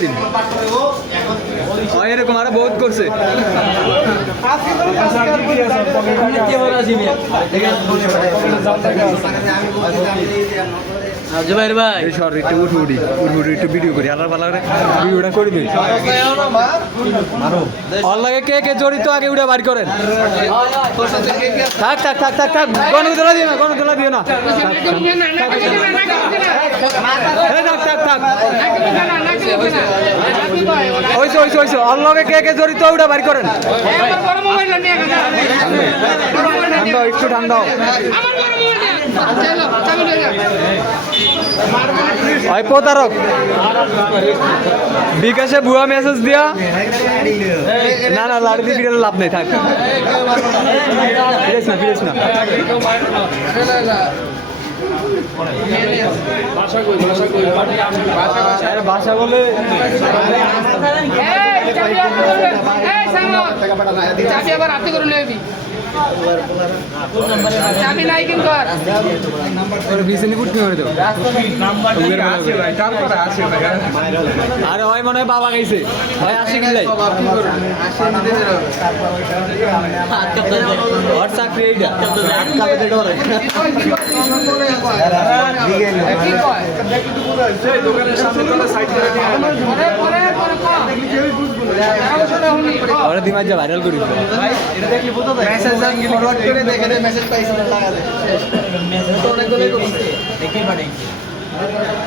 দিন এরকম আরো বহুত করছে একটু ভিডিও করি আলার পালার ভিডিওটা করবি অনলাইনে কে কে জড়িত আগে উঠে বাড়ি করেন থাক থাক থাক থাক থাক গণতলা দিও না গণতলা দিও না থাক থাক থাক ওইসে ওইসে ওইসে অনলাইনে কে কে জড়িত উঠে বাড়ি করেন ঠান্ডা একটু ঠান্ডা ওই প্রতারক বিকাশে ভুয়া মেসেজ দিয়া না না লাড়ি দিয়ে ফিরে লাভ নেই থাক ফিরেছ না ফিরেছ না ভাষা বলে আবার হাতে করে নেবি চাবি নাই কিন্তু আর বিজেনি ফুট করে দাও আরে হয় মনে হয় বাবা গাইছে ভাই আসে কি লাই আর চাকরি এইটা কাপে ডরে কি কয় এই দোকানের সামনে কোন সাইড করে দিয়ে পরে ওরা দিমাগ যা ভাইরাল করি ভাই এটা দেখলি বুঝতো মেসেজ জাঙ্গিলি ফরওয়ার্ড করে দেখে মেসেজ পাইছিল টাকা দে মেসেজ তো অনেক গুলো দেখি পাঠাইছি